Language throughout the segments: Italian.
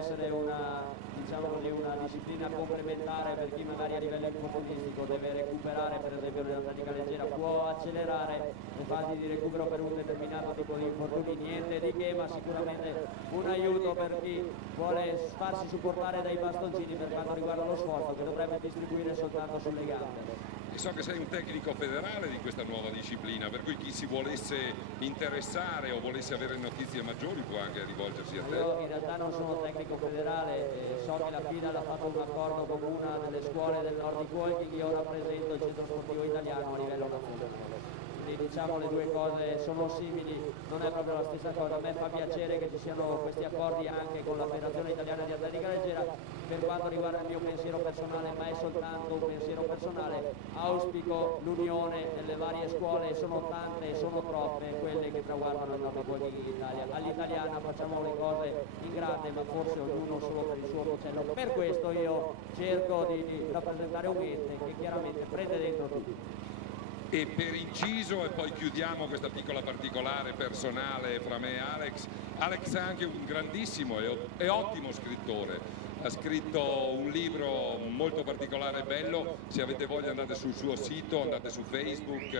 essere una, diciamo così, una disciplina complementare per chi magari a livello infortunistico deve recuperare, per esempio nell'atletica leggera può accelerare le fasi di recupero per un determinato tipo di infortuni, niente di che, ma sicuramente un aiuto per chi vuole farsi supportare dai bastoncini per quanto riguarda lo sforzo, che dovrebbe distribuire soltanto sulle gambe. E so che sei un tecnico federale di questa nuova disciplina, per cui chi si volesse interessare o volesse avere notizie maggiori può anche rivolgersi a te. Io in realtà non sono tecnico federale, so che la FIDAL ha fatto un accordo con una delle scuole del Nordic Walking, io rappresento il centro sportivo italiano a livello nazionale. Quindi diciamo le due cose sono simili, non è proprio la stessa cosa. A me fa piacere che ci siano questi accordi anche con la Federazione Italiana di Atletica Leggera. Per quanto riguarda il mio pensiero personale, ma è soltanto un pensiero personale, auspico l'unione delle varie scuole, sono tante e sono troppe quelle che traguardano il Nordic Walking in Italia. All'italiana facciamo le cose in grande, ma forse ognuno solo per il suo picello. Per questo io cerco di rappresentare un ente che chiaramente prende dentro tutti. E per inciso, e poi chiudiamo questa piccola particolare personale fra me e Alex, Alex è anche un grandissimo e ottimo scrittore. Ha scritto un libro molto particolare e bello, se avete voglia andate sul suo sito, andate su Facebook,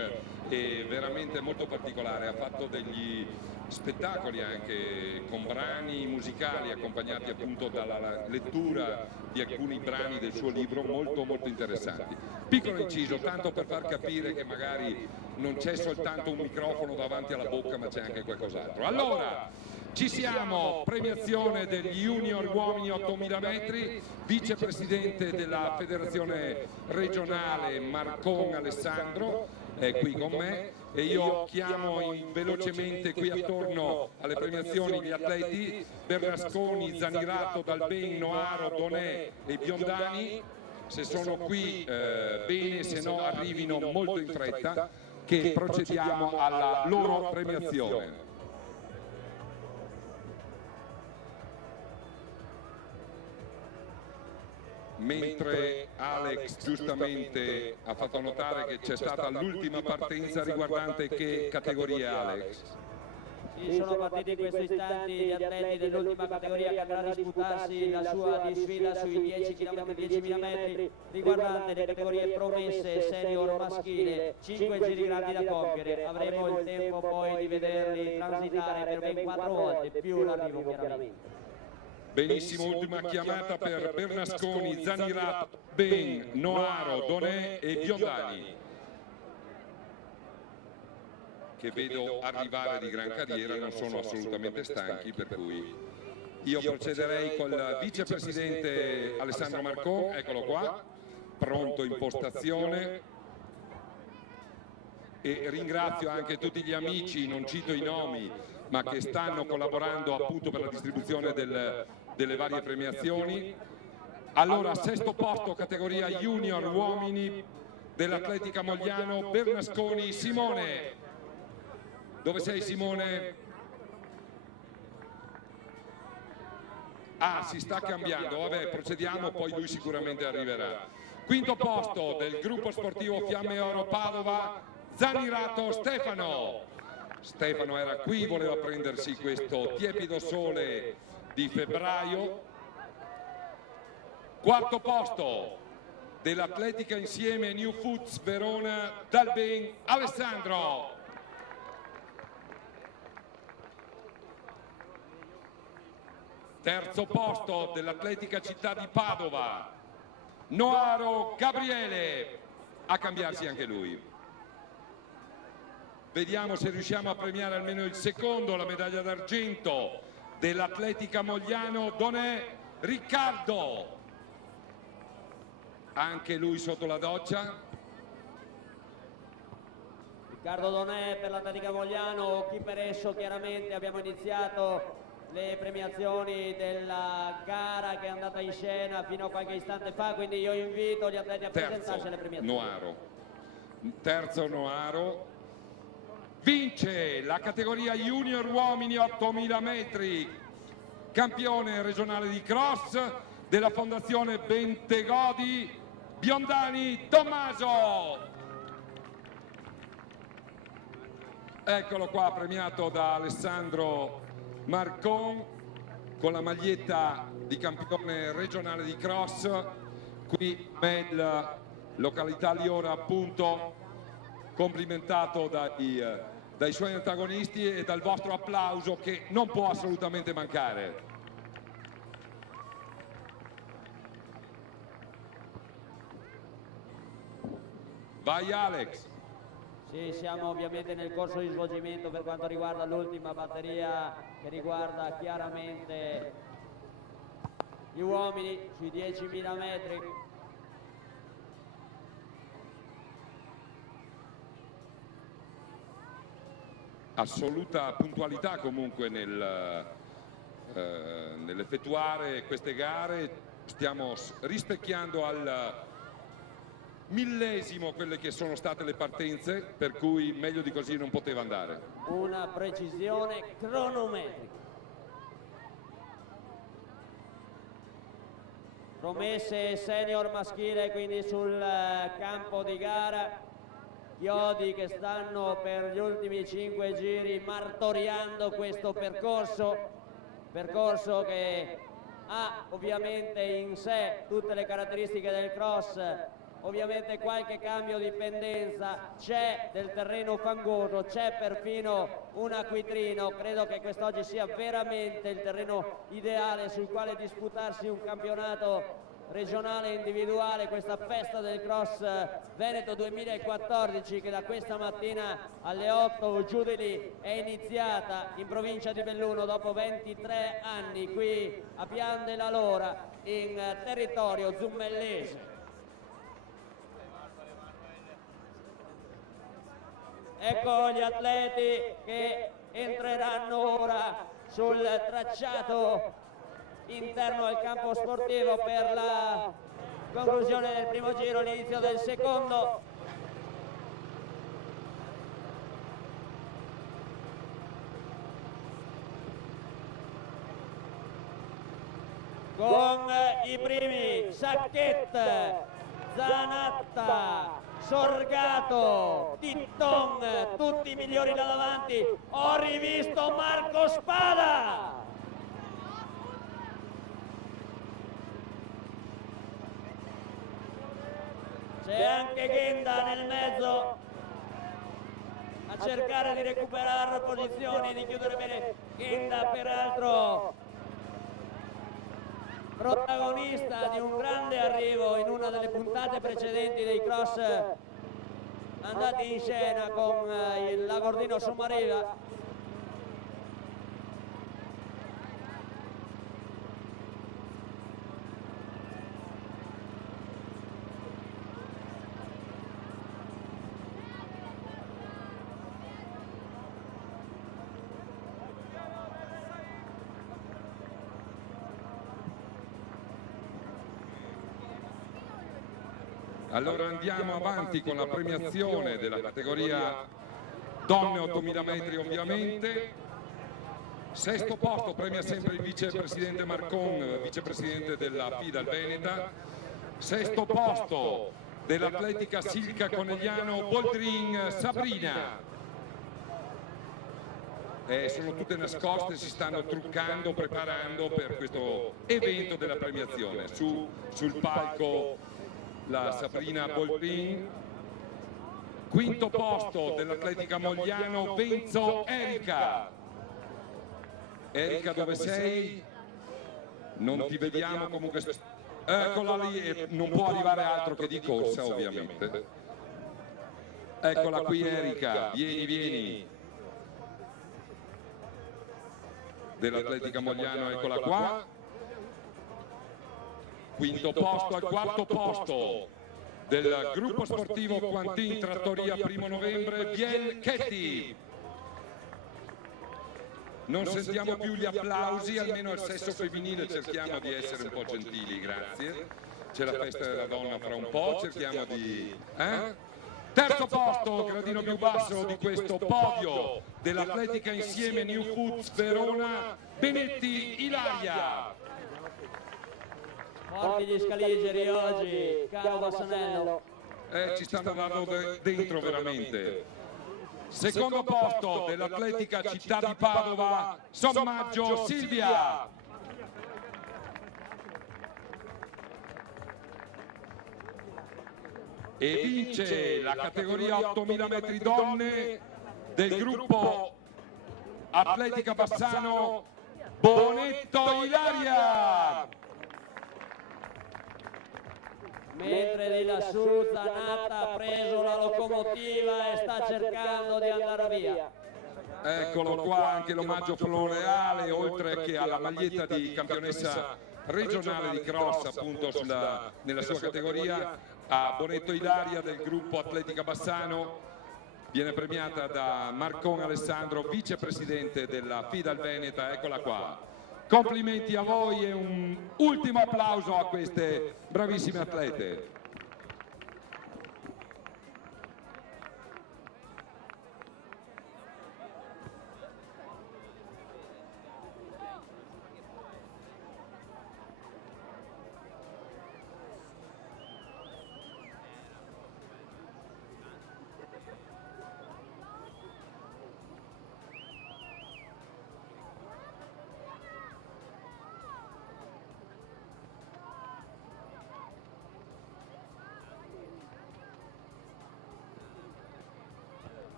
è veramente molto particolare. Ha fatto degli spettacoli anche con brani musicali accompagnati appunto dalla lettura di alcuni brani del suo libro molto molto interessanti. Piccolo inciso, tanto per far capire che magari non c'è soltanto un microfono davanti alla bocca, ma c'è anche qualcos'altro. Allora, ci siamo, premiazione degli junior uomini 8000 metri, vicepresidente della federazione regionale Marcon Alessandro è qui con me e io chiamo velocemente qui attorno alle premiazioni gli atleti Bernasconi, Zanirato, Dalben, Noaro, Donè e Biondani. Se sono qui bene, se no arrivino molto in fretta che procediamo alla loro premiazione. Mentre Alex giustamente ha fatto notare che c'è stata l'ultima partenza riguardante che categorie, Alex? Sì, sono partiti in questi istanti gli atleti dell'ultima categoria che andrà a disputarsi la sua sfida sui 10 km 10.000 metri riguardante le categorie promesse senior maschile, 5 giri grandi da compiere. Avremo il tempo poi di vederli transitare per ben 4 volte più l'arrivo chiaramente. Benissimo, ultima chiamata per Bernasconi, Zanirato, Ben, Noaro, Donè e Biondani, che vedo arrivare di gran carriera, non sono assolutamente stanchi, per cui io procederei col vicepresidente Alessandro Marcon, eccolo qua, pronto in postazione, e ringrazio anche tutti gli amici, non cito i nomi, ma che stanno collaborando appunto per la distribuzione delle varie premiazioni. Allora, sesto posto categoria junior uomini dell'atletica Mogliano, Bernasconi Simone. Dove sei Simone? Ah, si sta cambiando, vabbè, procediamo, poi lui sicuramente arriverà. Quinto posto del gruppo sportivo Fiamme Oro Padova, Zanirato Stefano. Stefano era qui, voleva prendersi questo tiepido sole di febbraio. Quarto posto dell'atletica insieme New Foods Verona, Dalben Alessandro. Terzo posto dell'atletica città di Padova, Noaro Gabriele, a cambiarsi anche lui. Vediamo se riusciamo a premiare almeno il secondo, la medaglia d'argento dell'atletica Mogliano, Donè Riccardo, anche lui sotto la doccia. Riccardo Donè per l'atletica Mogliano, chi per esso chiaramente abbiamo iniziato le premiazioni della gara che è andata in scena fino a qualche istante fa, quindi io invito gli atleti a presentarsi alle premiazioni. Noaro. Terzo Noaro. Vince la categoria junior uomini 8000 metri, campione regionale di cross della fondazione Bentegodi, Biondani Tommaso. Eccolo qua, premiato da Alessandro Marcon. con la maglietta di campione regionale di cross, qui Mel, località Liora appunto, complimentato dai suoi antagonisti e dal vostro applauso che non può assolutamente mancare. Vai Alex. Sì, siamo ovviamente nel corso di svolgimento per quanto riguarda l'ultima batteria che riguarda chiaramente gli uomini sui 10.000 metri. Assoluta puntualità comunque nell'effettuare queste gare, stiamo rispecchiando al millesimo quelle che sono state le partenze, per cui meglio di così non poteva andare. Una precisione cronometrica. Promesse senior maschile quindi sul campo di gara. Chiodi che stanno per gli ultimi 5 giri martoriando questo percorso che ha ovviamente in sé tutte le caratteristiche del cross. Ovviamente qualche cambio di pendenza, c'è del terreno fangoso, c'è perfino un acquitrino. Credo che quest'oggi sia veramente il terreno ideale sul quale disputarsi un campionato regionale individuale, questa festa del cross Veneto 2014 che da questa mattina alle 8 giù di lì è iniziata in provincia di Belluno dopo 23 anni qui a Pian della Lora in territorio zummellese. Ecco gli atleti che entreranno ora sul tracciato interno al campo sportivo per la conclusione del primo giro, l'inizio del secondo. Con i primi Sacchetta, Zanatta, Sorgato, Titton, tutti i migliori da davanti. Ho rivisto Marco Spada. C'è anche Ghenda nel mezzo a cercare di recuperare posizioni, di chiudere bene. Ghenda peraltro protagonista di un grande arrivo in una delle puntate precedenti dei cross andati in scena con il Lagordino Sommariva. Allora andiamo avanti con la premiazione della categoria donne 8000 metri ovviamente. Sesto posto premia sempre il vicepresidente Marcon, vicepresidente della FIDAL Veneta. Sesto posto dell'atletica Silca Conegliano Boldrin Sabrina. Sono tutte nascoste, si stanno truccando, preparando per questo evento della premiazione. Sul palco la Sabrina Boldrin. Quinto posto dell'atletica Mogliano Benzo Erika. Erika, dove sei? Non ti vediamo, comunque eccola lì, non può arrivare altro che di corsa ovviamente. Eccola qui Erika, vieni dell'atletica Mogliano, eccola qua. Quinto posto al quarto posto del gruppo sportivo Quantin Trattoria 1° novembre, Biel Chetti. Non sentiamo più gli applausi, almeno al sesso femminile cerchiamo di essere un po' gentili, grazie. C'è la festa della donna fra un po', cerchiamo di... Terzo posto, gradino più basso di questo podio dell'atletica insieme New Foods Verona, Benetti Ilaria. Forti gli scaligeri oggi, caro Bassanello. Ci stanno dando dentro veramente. Secondo posto dell'atletica Città di Padova, Sommaggio Silvia. e vince la categoria 8000 metri donne del gruppo Atletica Bassano Bonetto Ilaria. Mentre di lassù Zanatta ha preso la locomotiva e sta cercando di andare via. Eccolo qua anche l'omaggio floreale, oltre che alla maglietta di campionessa regionale di cross appunto nella sua categoria, a Bonetto Ilaria del gruppo Atletica Bassano. Viene premiata da Marcon Alessandro, vicepresidente della FIDAL Veneta. Eccola qua. Complimenti a voi e un ultimo applauso a queste bravissime atlete.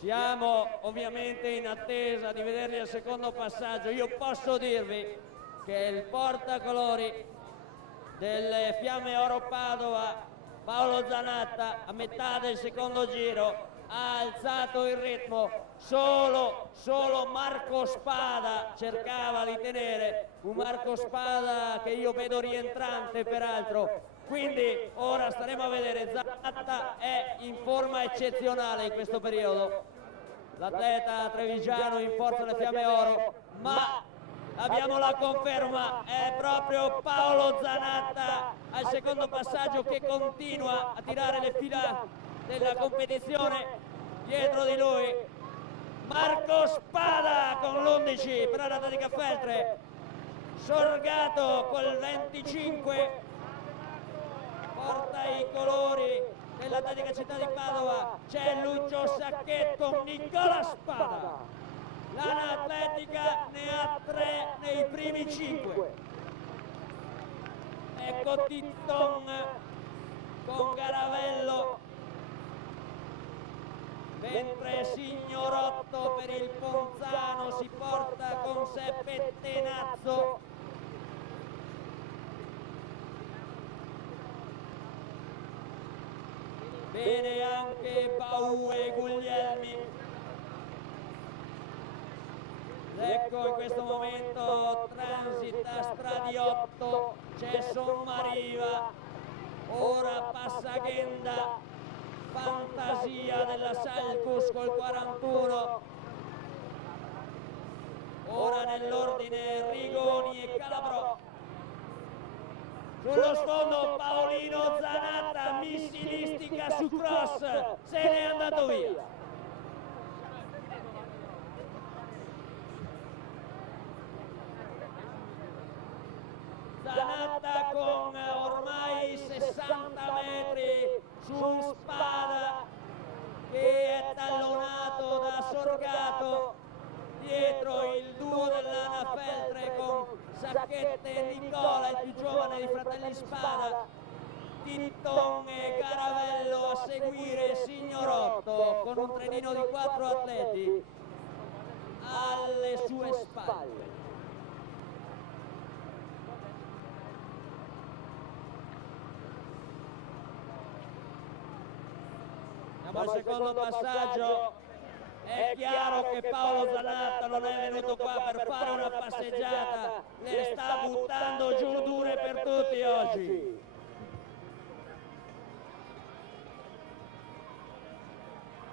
Siamo ovviamente in attesa di vederli al secondo passaggio. Io posso dirvi che il portacolori delle Fiamme Oro Padova, Paolo Zanatta, a metà del secondo giro ha alzato il ritmo. Solo Marco Spada cercava di tenere, un Marco Spada che io vedo rientrante peraltro. Quindi ora staremo a vedere. Zanatta è in forma eccezionale in questo periodo, l'atleta trevigiano in forza delle Fiamme Oro, ma abbiamo la conferma, è proprio Paolo Zanatta al secondo passaggio che continua a tirare le fila della competizione. Dietro di lui Marco Spada con l'11 per l'Atletica Feltre, Sorgato col 25 porta i colori dell'Atletica Città di Padova, c'è Lucio Sacchetto, Nicola Spada. L'Ana Atletica ne ha 3 nei primi 5. Ecco Titton con Garavello, mentre Signorotto per il Ponzano si porta con sé Pettenazzo. Bene anche Paue Guglielmi. Ecco in questo momento transita Stradiotto, c'è Sommariva, ora passa Ghenda, Fantasia della Salcus col 41. Ora nell'ordine Rigoni e Calabrò. Sullo sfondo Paolino Zanatta, missilistica su cross, se n'è andato via. Zanatta con ormai 60 metri su Spada che è tallonato da Sorgato, dietro il duo dell'Ana Feltre con Sacchette e Nicola, il più giovane di Fratelli Spada, Titton e Caravello a seguire Signorotto con un trenino di 4 atleti alle sue spalle. Andiamo al secondo passaggio. È chiaro che Paolo Zanatta non è venuto qua per fare una passeggiata, le sta buttando giù dure per tutti oggi.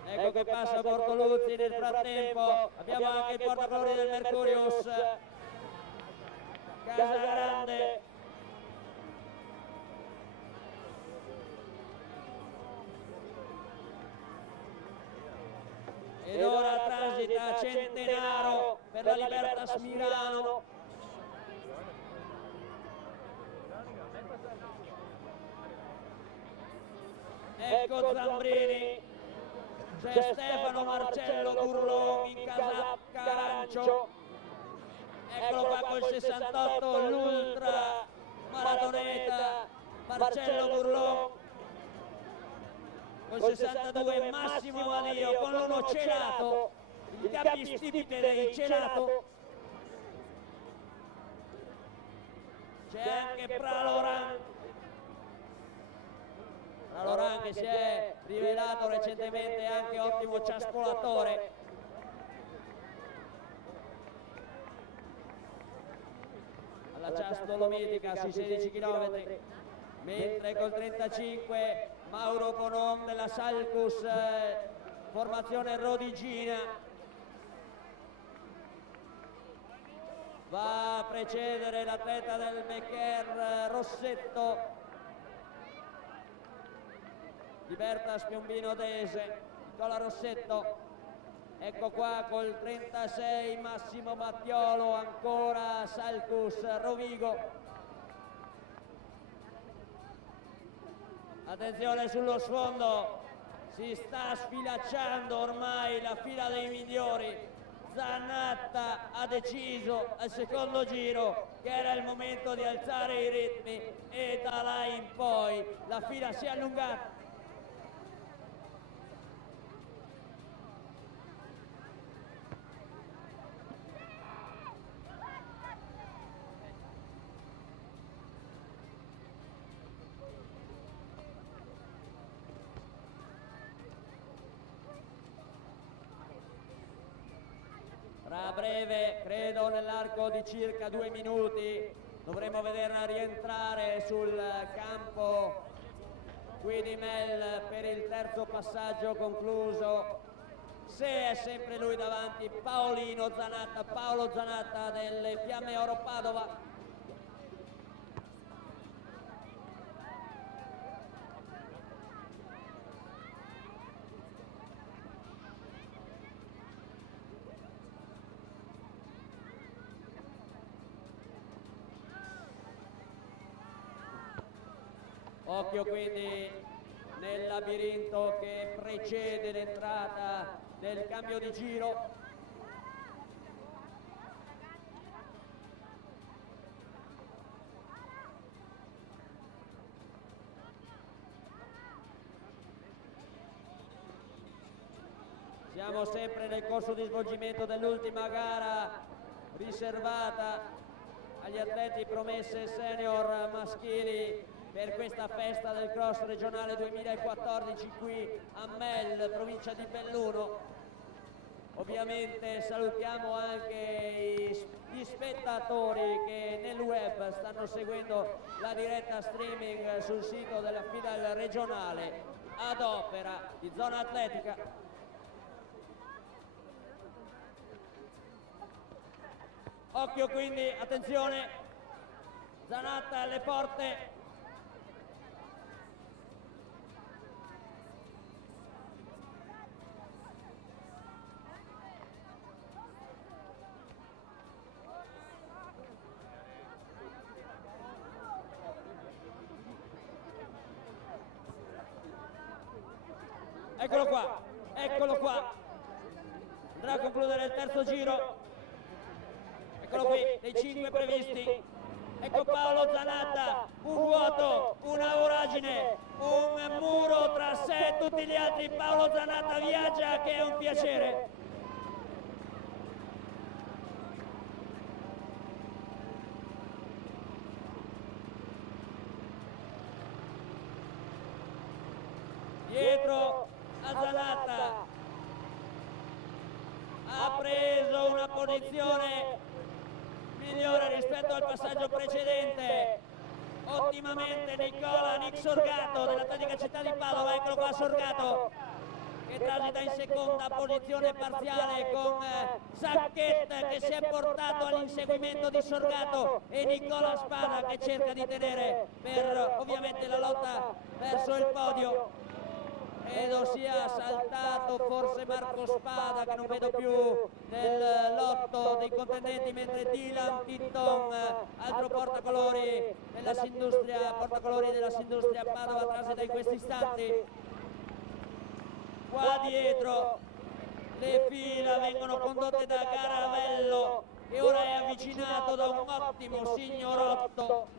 Ecco che passa Bortoluzzi, nel frattempo abbiamo anche il portacolori del Mercurius, Casagrande. Ed ora transita Centenaro per la Libertas Milano. Ecco Zambrini, c'è Stefano Marcello Gurlon in casacca arancio. Eccolo qua col 68, l'ultra maratoneta Marcello Gurlon. Col 62 Massimo Madio con l'uno Celato, il capistipite dei Celato. C'è anche Praloran che si è rivelato recentemente anche ottimo ciascolatore. Alla Cias Dolomitica sui 16 km, mentre col 35 Mauro Bonon della Salcus, formazione Rodigina, va a precedere l'atleta del Becker Rossetto, Libertas Piombino Dese, Nicola Rossetto. Ecco qua col 36 Massimo Mattiolo, ancora Salcus Rovigo. Attenzione sullo sfondo, si sta sfilacciando ormai la fila dei migliori. Zanatta ha deciso al secondo giro che era il momento di alzare i ritmi e da là in poi la fila si è allungata. Tra breve, credo nell'arco di circa 2 minuti, dovremo vederla rientrare sul campo qui di Mel per il terzo passaggio concluso. Se è sempre lui davanti, Paolino Zanatta, Paolo Zanatta delle Fiamme Oro Padova. Occhio quindi nel labirinto che precede l'entrata del cambio di giro. Siamo sempre nel corso di svolgimento dell'ultima gara riservata agli atleti promesse senior maschili per questa festa del cross regionale 2014 qui a Mel, provincia di Belluno. Ovviamente salutiamo anche gli spettatori che nel web stanno seguendo la diretta streaming sul sito della FIDAL regionale ad opera di zona atletica. Occhio quindi, attenzione, Zanatta alle porte. eccolo qua, andrà a concludere il terzo giro, eccolo qui, dei 5 previsti, ecco Paolo Zanatta, un vuoto, una voragine, un muro tra sé e tutti gli altri, Paolo Zanatta viaggia che è un piacere. Dietro a Zanatta ha preso una posizione migliore rispetto al passaggio precedente, ottimamente Nick Sorgato dell'Atletica Città di Padova, eccolo qua Sorgato che transita in seconda posizione parziale con Sacchet che si è portato all'inseguimento di Sorgato e Nicola Spada che cerca di tenere per ovviamente la lotta verso il podio. Credo sia saltato forse Marco Spada che non vedo più nel lotto dei contendenti, mentre Dylan Tinton, altro portacolori della Sindustria Padova, transita in questi istanti. Qua dietro le fila vengono condotte da Caravello che ora è avvicinato da un ottimo Signorotto.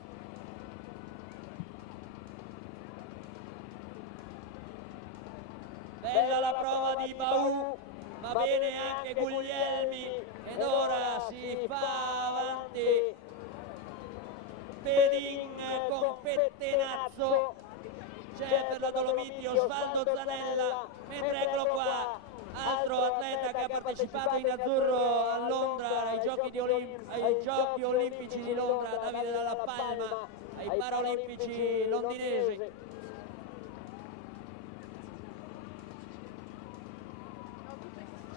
Bella la prova di Baù, va bene anche Guglielmi ed ora si fa avanti Pedin con Pettenazzo, c'è per la Dolomiti Osvaldo Zanella, mentre eccolo qua, altro atleta che ha partecipato in azzurro a Londra ai Giochi Olimpici di Londra, Davide Dalla Palma, ai Paraolimpici londinesi.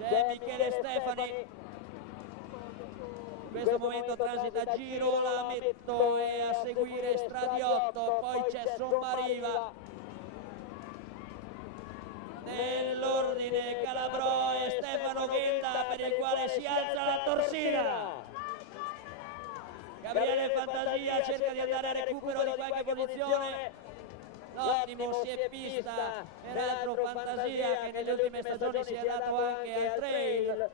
C'è Michele Stefani, in questo momento transita Girolamo e a seguire Stradiotto, poi c'è Sommariva, nell'ordine Calabrò e Stefano Ghenda per il quale si alza la torsina. Gabriele Fantasia cerca di andare a recupero di qualche posizione. L'ottimo si è pista, peraltro Fantasia che nelle ultime stagioni si è dato anche al trail.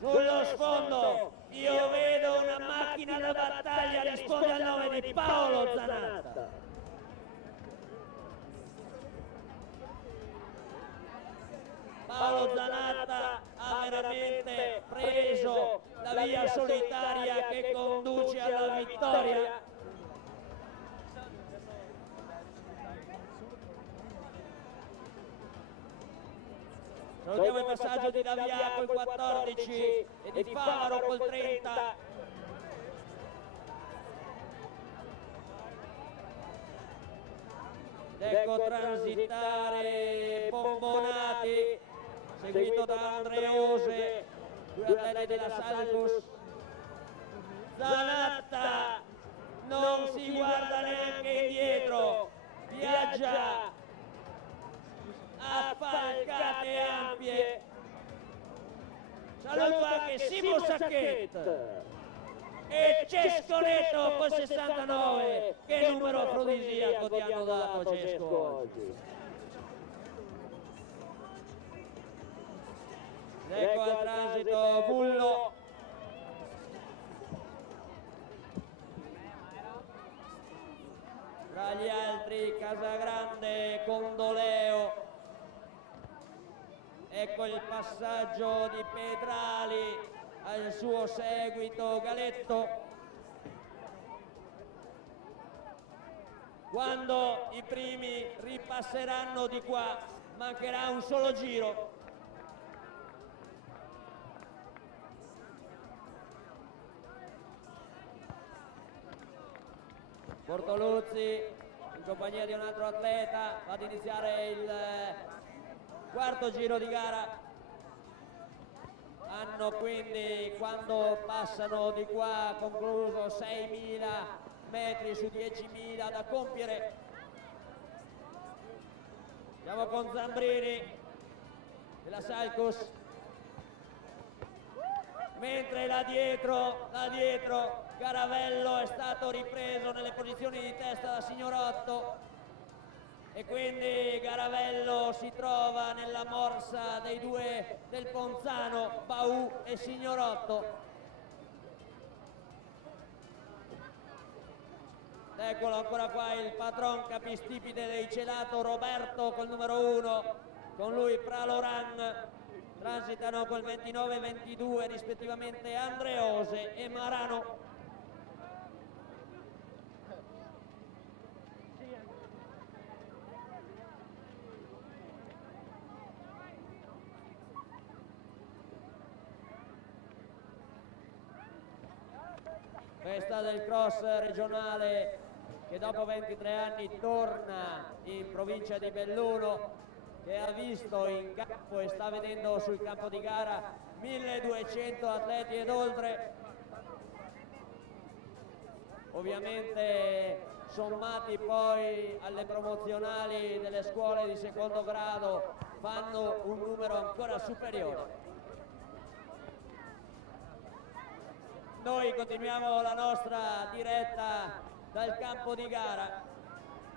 Sullo sfondo io vedo una macchina da battaglia, risponde al nome di Paolo Zanatta. Paolo Zanatta ha veramente preso la via solitaria che conduce alla vittoria. Salutiamo il passaggio di Daviaco il 14 e di Favaro col 30. Ecco transitare Bombonati, seguito da Andreose, due atleti della Salcus. Zanatta non si guarda neanche indietro, viaggia a falcate ampie. Saluto anche Simo Sacchet e Cescoletto col 69. Che numero afrodisiaco ti hanno dato, Cesco, oggi. Ecco al transito Bullo. Tra gli altri Casagrande, Condoleo. Ecco il passaggio di Pedrali, al suo seguito Galetto. Quando i primi ripasseranno di qua, mancherà un solo giro. Bortoluzzi in compagnia di un altro atleta va ad iniziare il quarto giro di gara. Hanno quindi, quando passano di qua, concluso 6.000 metri su 10.000 da compiere. Siamo con Zambrini della Salcus, mentre là dietro Garavello è stato ripreso nelle posizioni di testa da Signorotto e quindi Garavello si trova nella morsa dei due del Ponzano, Baù e Signorotto. Eccolo ancora qua il patron capistipite dei Celato, Roberto col numero 1, con lui Praloran, transitano col 29 e 22 rispettivamente Andreose e Marano. Festa del cross regionale che dopo 23 anni torna in provincia di Belluno, che ha visto in campo e sta vedendo sul campo di gara 1200 atleti ed oltre, ovviamente sommati poi alle promozionali delle scuole di secondo grado fanno un numero ancora superiore. Noi continuiamo la nostra diretta dal campo di gara,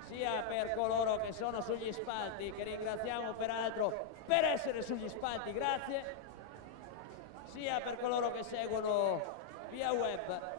sia per coloro che sono sugli spalti, che ringraziamo peraltro per essere sugli spalti, grazie, sia per coloro che seguono via web.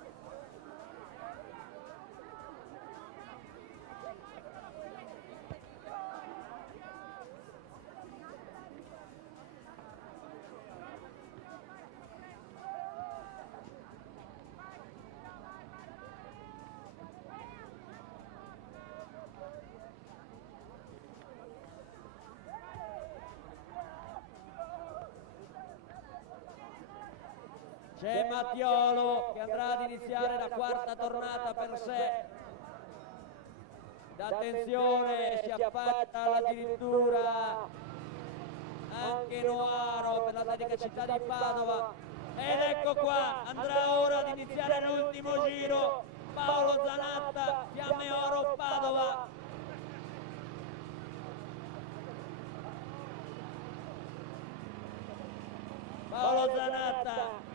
C'è Mattiolo che andrà ad iniziare la quarta tornata per sé. Attenzione, si affaccia addirittura anche Noaro per l'Atletica Città di Padova. Ed ecco qua, andrà ora ad iniziare l'ultimo giro. Paolo Zanatta, Fiamme Oro Padova. Paolo Zanatta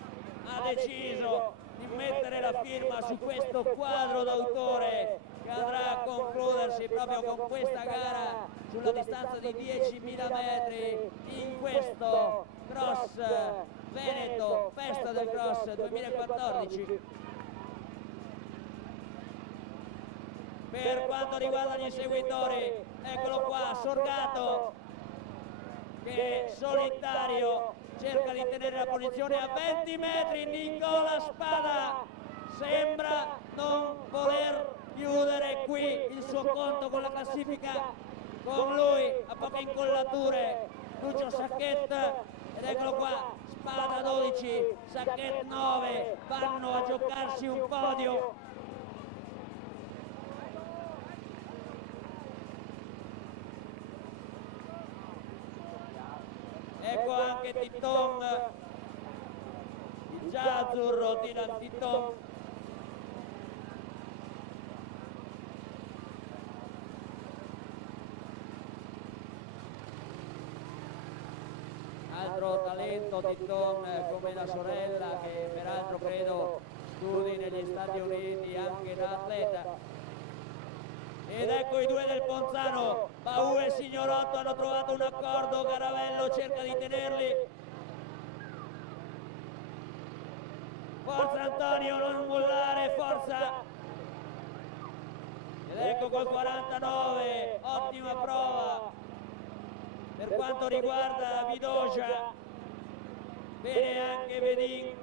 ha deciso di mettere la firma su questo quadro d'autore che andrà a concludersi proprio con questa gara sulla distanza di 10.000 metri in questo Cross Veneto, Festa del Cross 2014. Per quanto riguarda gli inseguitori, eccolo qua, Sorgato che solitario cerca di tenere la posizione a 20 metri, Nicola Spada sembra non voler chiudere qui il suo conto con la classifica, con lui a poche incollature Lucio Sacchet, ed eccolo qua, Spada 12, Sacchet 9, vanno a giocarsi un podio. Ecco anche Titon, il già azzurro Dylan Titon. Altro talento Titon come la sorella, che peraltro credo studi negli Stati Uniti anche da atleta. Ed ecco i due del Ponzano, Baù e Signorotto hanno trovato un accordo, Garavello cerca di tenerli. Forza Antonio, non mollare, forza! Ed ecco col 49, ottima prova per quanto riguarda Vidocia. Bene anche Vedin.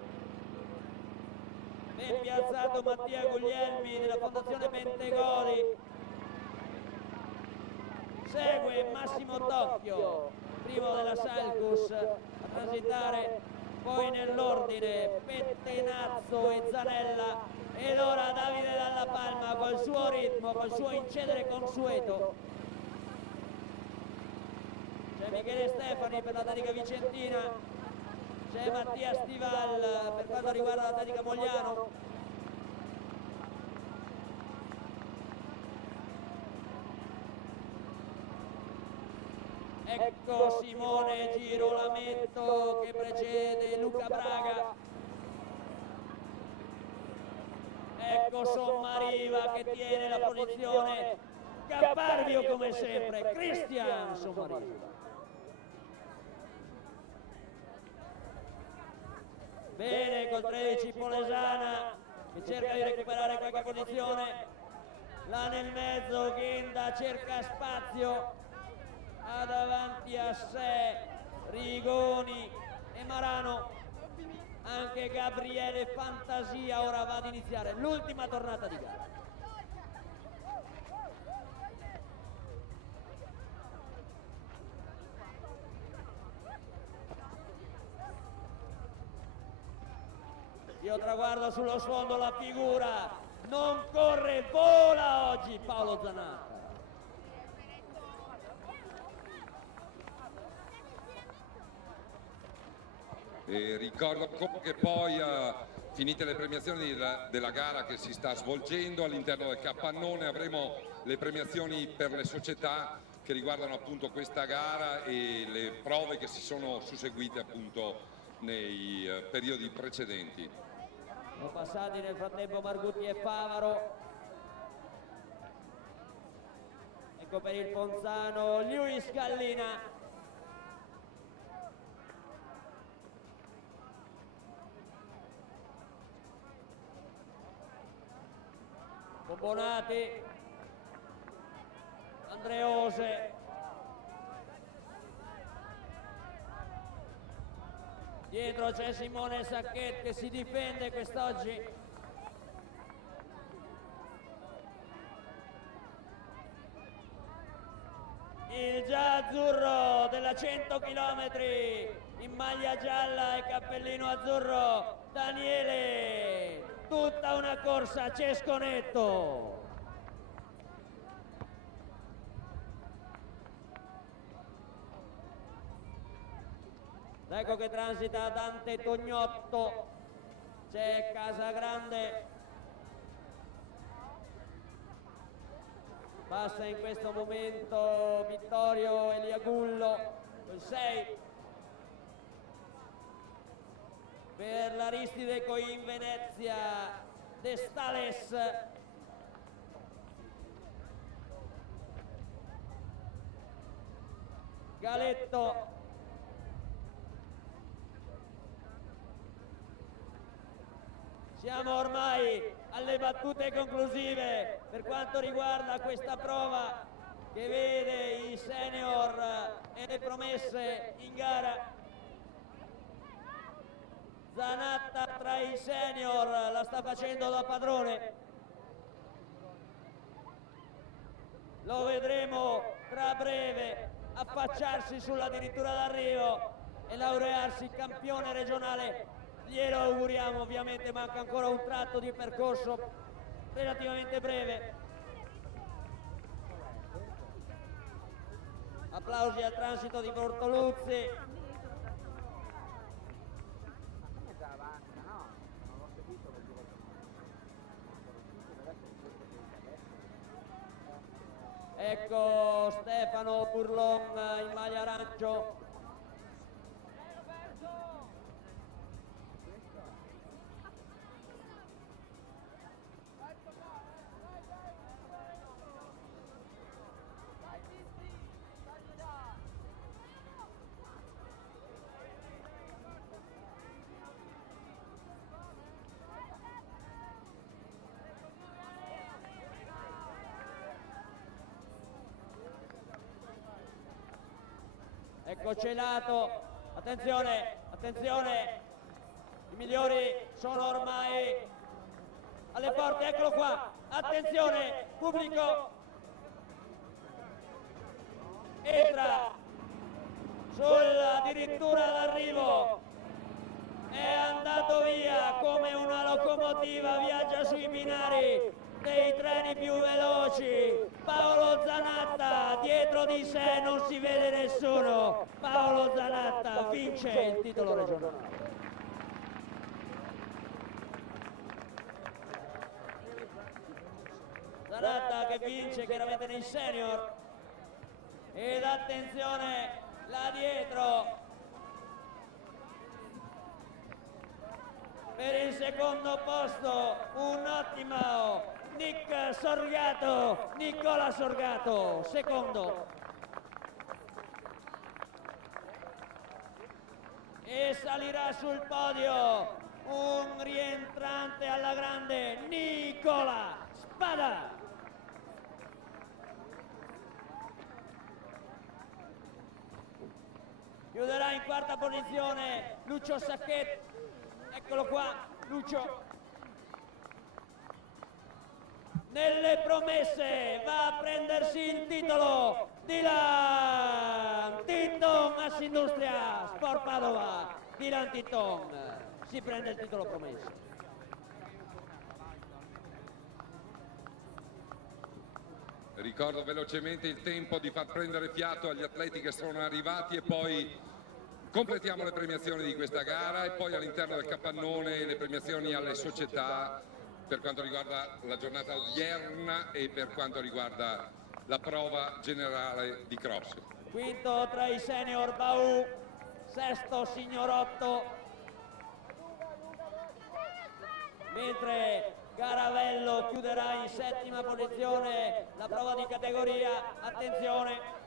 Ben piazzato Mattia Guglielmi della Fondazione Bentegodi. Segue Massimo Tocchio, primo della Salcus, a transitare poi nell'ordine Pettenazzo e Zanella, ed ora Davide Dalla Palma col suo ritmo, col suo incedere consueto. C'è Michele Stefani per l'Atletica Vicentina, c'è Mattia Stival per quanto riguarda l'Atletica Mogliano. Ecco Simone Girolametto che precede Luca Braga. Ecco Sommariva che tiene la posizione, caparbio come sempre, Cristian Sommariva. Bene col 13 Polesana che cerca di recuperare qualche posizione, là nel mezzo Ghenda cerca spazio, ha davanti a sé Rigoni e Marano, anche Gabriele Fantasia ora va ad iniziare l'ultima tornata di gara. Io traguardo sullo sfondo la figura, non corre, vola oggi Paolo Zanatta. E ricordo che poi, finite le premiazioni della gara che si sta svolgendo all'interno del capannone, avremo le premiazioni per le società che riguardano appunto questa gara e le prove che si sono susseguite appunto nei periodi precedenti. Sono passati nel frattempo Margutti e Favaro. Ecco per il Ponzano Luis Gallina. Bonati, Andreose, dietro c'è Simone Sacchet che si difende quest'oggi. Il già azzurro della 100 km in maglia gialla e cappellino azzurro, Daniele. Tutta una corsa Cesconetto. Ecco che transita Dante Tognotto, c'è Casagrande, passa in questo momento Vittorio Eliagullo, il 6. Per l'Aristide Coin Venezia De Stales, Galetto, siamo ormai alle battute conclusive per quanto riguarda questa prova che vede i senior e le promesse in gara. Zanatta tra i senior la sta facendo da padrone, lo vedremo tra breve affacciarsi sull'addirittura d'arrivo e laurearsi campione regionale. Glielo auguriamo, ovviamente manca ancora un tratto di percorso relativamente breve. Applausi al transito di Bortoluzzi. Ecco Stefano Burlon in maglia arancio. Ecco Celato, attenzione, attenzione, i migliori sono ormai alle porte, eccolo qua, attenzione, pubblico, entra addirittura d'arrivo, è andato via come una locomotiva, viaggia sui binari dei treni più veloci. Paolo Zanatta, dietro di sé non si vede nessuno. Paolo Zanatta vince il titolo regionale. Zanatta che vince chiaramente nei senior. Ed attenzione là dietro Per il secondo posto un ottimo Nick Sorgato, Nicola Sorgato, secondo. E salirà sul podio un rientrante alla grande, Nicola Spada. Chiuderà in quarta posizione Lucio Sacchetti. Eccolo qua, Lucio. Nelle promesse va a prendersi il titolo Dylan Tinton, Assindustria Sport Padova. Dylan Tinton si prende il titolo promesso. Ricordo velocemente il tempo di far prendere fiato agli atleti che sono arrivati e poi completiamo le premiazioni di questa gara e poi all'interno del capannone le premiazioni alle società per quanto riguarda la giornata odierna e per quanto riguarda la prova generale di cross. Quinto tra i senior Bau, sesto Signorotto, mentre Caravello chiuderà in settima posizione la prova di categoria. Attenzione,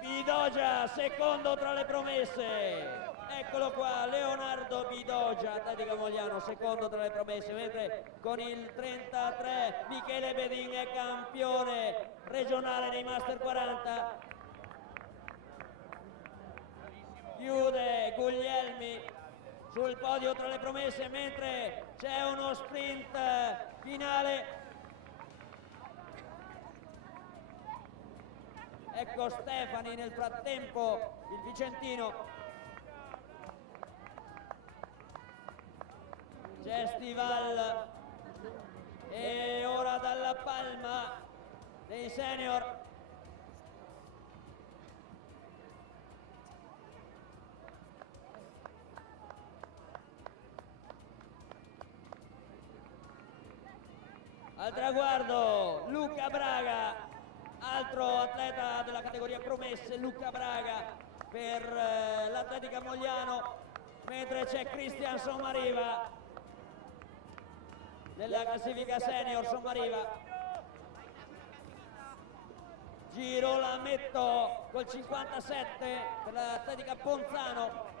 Bidogia secondo tra le promesse. Eccolo qua, Leonardo Bidogia, Atletica Mogliano, secondo tra le promesse, mentre con il 33 Michele Bedin è campione regionale nei Master 40. Chiude Guglielmi sul podio tra le promesse, mentre c'è uno sprint finale. Ecco Stefani nel frattempo, il vicentino. C'è Stival e ora dalla palma dei senior. Al traguardo Luca Braga, altro atleta della categoria promesse, Luca Braga per l'Atletica Mogliano, mentre c'è Cristian Sommariva nella classifica senior. Sommariva, Giro Lametto col 57 per l'Atletica Ponzano.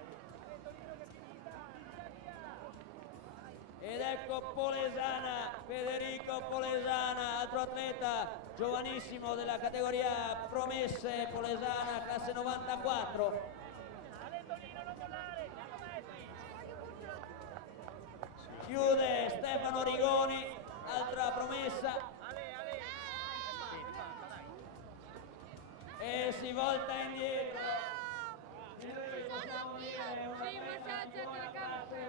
Ed ecco Polesana, Federico Polesana, altro atleta giovanissimo della categoria promesse, Polesana classe 94. Chiude Stefano Rigoni, altra promessa. E si volta indietro.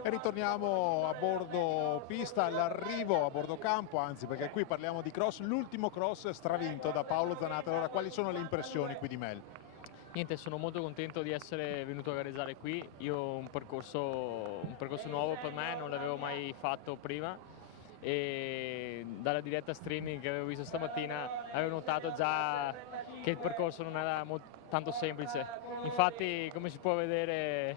E ritorniamo a bordo pista, all'arrivo a bordo campo, anzi, perché qui parliamo di cross, l'ultimo cross stravinto da Paolo Zanatta. Allora, quali sono le impressioni qui di Mel? Niente, sono molto contento di essere venuto a gareggiare qui. Io un percorso nuovo per me, non l'avevo mai fatto prima, e dalla diretta streaming che avevo visto stamattina avevo notato già che il percorso non era tanto semplice. Infatti, come si può vedere,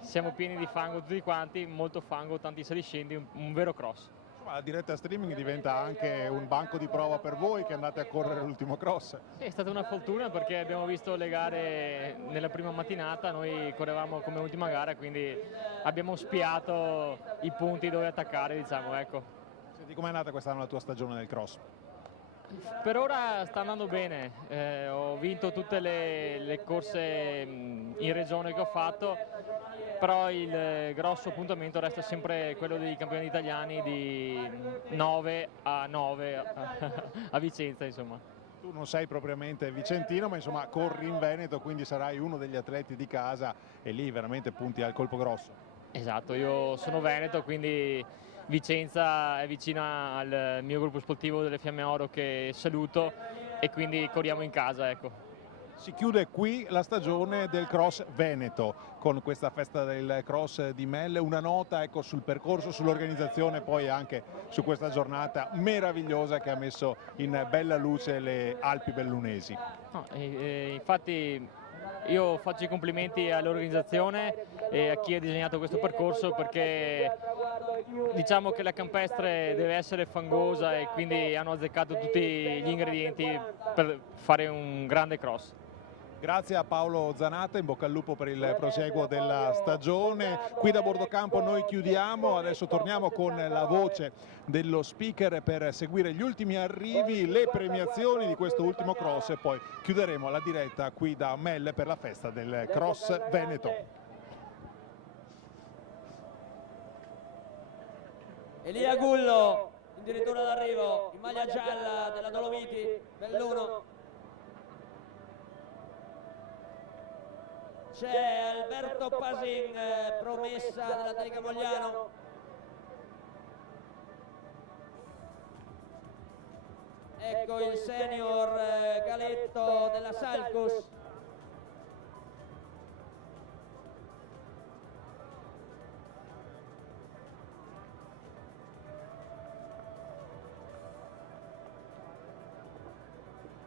siamo pieni di fango tutti quanti, molto fango, tanti saliscendi, un vero cross. La diretta streaming diventa anche un banco di prova per voi che andate a correre l'ultimo cross. Sì, è stata una fortuna perché abbiamo visto le gare nella prima mattinata, noi correvamo come ultima gara, quindi abbiamo spiato i punti dove attaccare, diciamo, ecco. Senti, com'è andata quest'anno la tua stagione del cross? Per ora sta andando bene, ho vinto tutte le corse in regione che ho fatto, però il grosso appuntamento resta sempre quello dei campioni italiani di 9 a 9 a Vicenza, insomma. Tu non sei propriamente vicentino, ma insomma corri in Veneto, quindi sarai uno degli atleti di casa e lì veramente punti al colpo grosso. Esatto, io sono veneto, quindi Vicenza è vicina al mio gruppo sportivo delle Fiamme Oro, che saluto, e quindi corriamo in casa, ecco. Si chiude qui la stagione del cross veneto con questa festa del cross di Mel. Una nota, ecco, sul percorso, sull'organizzazione e poi anche su questa giornata meravigliosa che ha messo in bella luce le Alpi bellunesi. No, infatti io faccio i complimenti all'organizzazione e a chi ha disegnato questo percorso, perché diciamo che la campestre deve essere fangosa e quindi hanno azzeccato tutti gli ingredienti per fare un grande cross. Grazie a Paolo Zanata, in bocca al lupo per il proseguo della stagione. Qui da Bordocampo noi chiudiamo, adesso torniamo con la voce dello speaker per seguire gli ultimi arrivi, le premiazioni di questo ultimo cross e poi chiuderemo la diretta qui da Melle per la festa del Cross Veneto. Elia Gullo, addirittura d'arrivo, in maglia gialla della Dolomiti, Belluno. C'è Alberto Pasin, promessa dell'Atletica Mogliano. Ecco il senior Galetto della Salcus.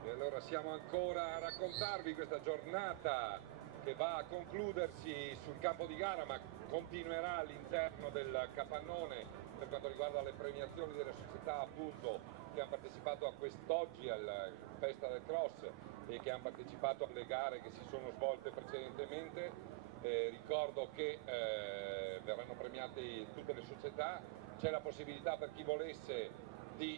E allora siamo ancora a raccontarvi questa giornata che va a concludersi sul campo di gara, ma continuerà all'interno del capannone per quanto riguarda le premiazioni delle società appunto che hanno partecipato a quest'oggi alla festa del cross e che hanno partecipato alle gare che si sono svolte precedentemente. Ricordo che verranno premiate tutte le società, c'è la possibilità per chi volesse di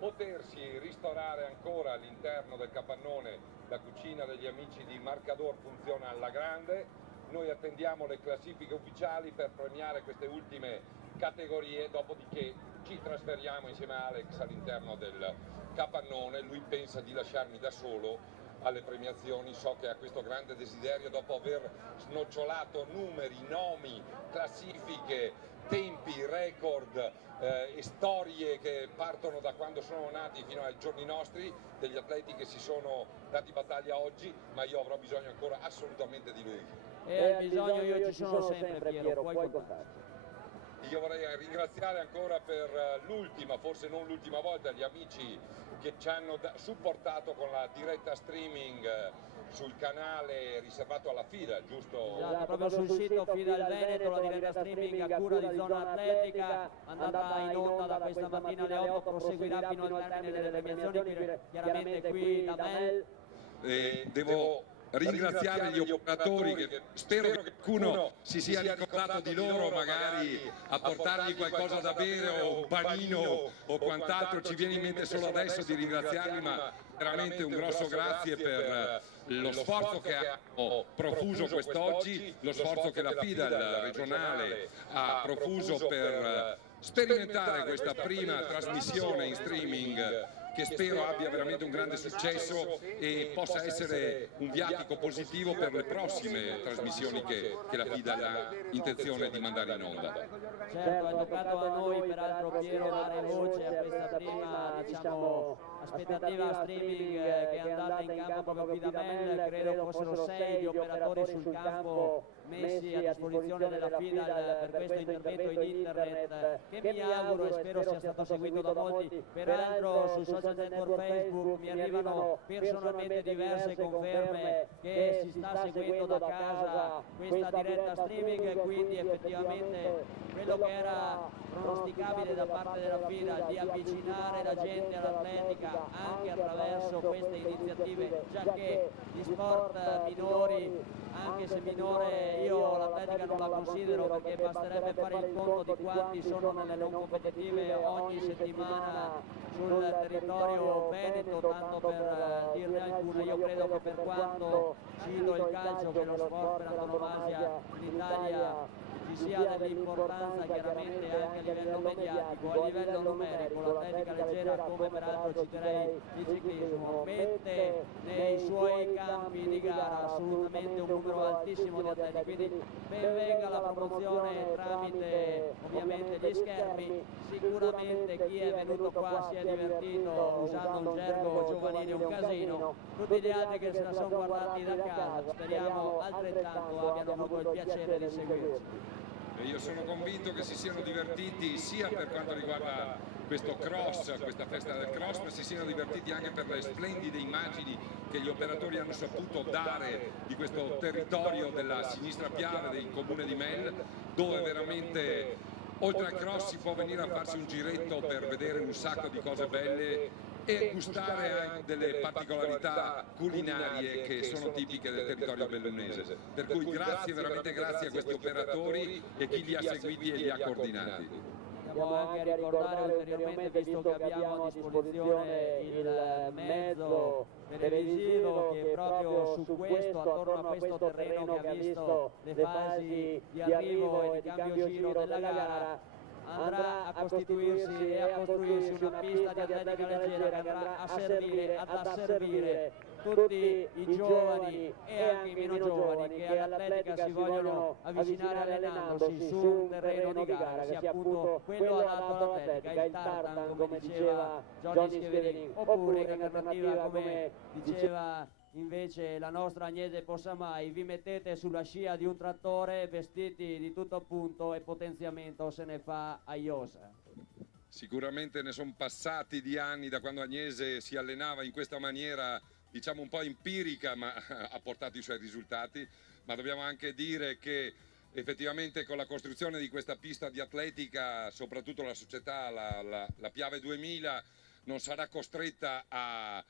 potersi ristorare ancora all'interno del capannone. La cucina degli amici di Marcador funziona alla grande, noi attendiamo le classifiche ufficiali per premiare queste ultime categorie, dopodiché ci trasferiamo insieme a Alex all'interno del capannone. Lui pensa di lasciarmi da solo alle premiazioni, so che ha questo grande desiderio dopo aver snocciolato numeri, nomi, classifiche, tempi, record e storie che partono da quando sono nati fino ai giorni nostri, degli atleti che si sono dati battaglia oggi, ma io avrò bisogno ancora assolutamente di lui. E al bisogno io ci sono sempre, Piero, puoi contarci. Io vorrei ringraziare ancora per l'ultima, forse non l'ultima volta, gli amici che ci hanno supportato con la diretta streaming sul canale riservato alla FIDA, giusto? Esatto, proprio sul sito FIDA del Veneto, la diretta streaming a cura di Zona Atletica, andata in onda da questa mattina alle 8, proseguirà fino al termine delle premiazioni, chiaramente qui da Mel. Devo ringraziare gli operatori, che spero che qualcuno si sia ricordato di loro, magari a portargli qualcosa da bere o un panino o quant'altro. Ci viene in mente solo adesso di ringraziarli, ma veramente un grosso grazie per lo sforzo che hanno profuso quest'oggi, lo sforzo che la FIDA, il regionale, ha profuso per sperimentare questa prima trasmissione in streaming, che spero abbia veramente un grande successo e possa essere un viatico positivo per le prossime trasmissioni che la FIDA ha intenzione di mandare in onda. Certo, è toccato a noi peraltro, Piero, dare voce a questa prima, diciamo, aspettativa streaming che è andata in campo proprio qui da Mel. Credo fossero 6 gli operatori sul campo messi a disposizione della FIDA per questo intervento in internet, che mi auguro e spero sia stato seguito da molti. Peraltro sul social network Facebook mi arrivano personalmente diverse conferme che si sta seguendo da casa questa diretta streaming, quindi effettivamente quello che era pronosticabile da parte della FIDA di avvicinare la gente all'atletica anche attraverso queste iniziative, già che gli sport minori, anche se minore io l'atletica non la considero, perché basterebbe fare il conto di quanti sono nelle non competitive ogni settimana sul territorio veneto, tanto per dirne alcune. Io credo che per quanto cito il calcio, che è lo sport per antonomasia in Italia, ci sia dell'importanza chiaramente anche a livello mediatico, a livello numerico. L'atletica leggera, come peraltro citerei il ciclismo, mette nei suoi campi di gara assolutamente un numero altissimo di atleti, quindi ben venga la promozione tramite ovviamente gli schermi. Sicuramente chi è venuto qua si è divertito, usando un gergo giovanile, un casino. Tutti gli altri che se la sono guardati da casa, speriamo altrettanto abbiano avuto il piacere di seguirci. E io sono convinto che si siano divertiti sia per quanto riguarda questo cross, questa festa del cross, ma si siano divertiti anche per le splendide immagini che gli operatori hanno saputo dare di questo territorio della Sinistra Piave, del comune di Mel, dove veramente oltre al cross si può venire a farsi un giretto per vedere un sacco di cose belle e gustare anche delle particolarità culinarie che sono tipiche del territorio bellunese. Per cui grazie, veramente grazie a questi operatori e chi li ha seguiti e li ha coordinati. Andiamo anche a ricordare ulteriormente, visto che abbiamo a disposizione il mezzo televisivo, che proprio su questo, attorno a questo terreno che ha visto le fasi di arrivo e di cambio giro della gara, andrà a costituirsi e a costruirsi una pista di atletica leggera che andrà a servire, ad asservire tutti i giovani e anche i meno giovani che all'atletica si vogliono avvicinare allenandosi su un terreno di gara, sia appunto quello adatto all'atletica, il tartan come diceva Johnny Schiaverini, oppure in alternativa come diceva invece la nostra Agnese Possamai, vi mettete sulla scia di un trattore vestiti di tutto punto e potenziamento se ne fa a iosa. Sicuramente ne sono passati di anni da quando Agnese si allenava in questa maniera, diciamo un po' empirica, ma ha portato i suoi risultati. Ma dobbiamo anche dire che effettivamente con la costruzione di questa pista di atletica, soprattutto la società, la Piave 2000, non sarà costretta a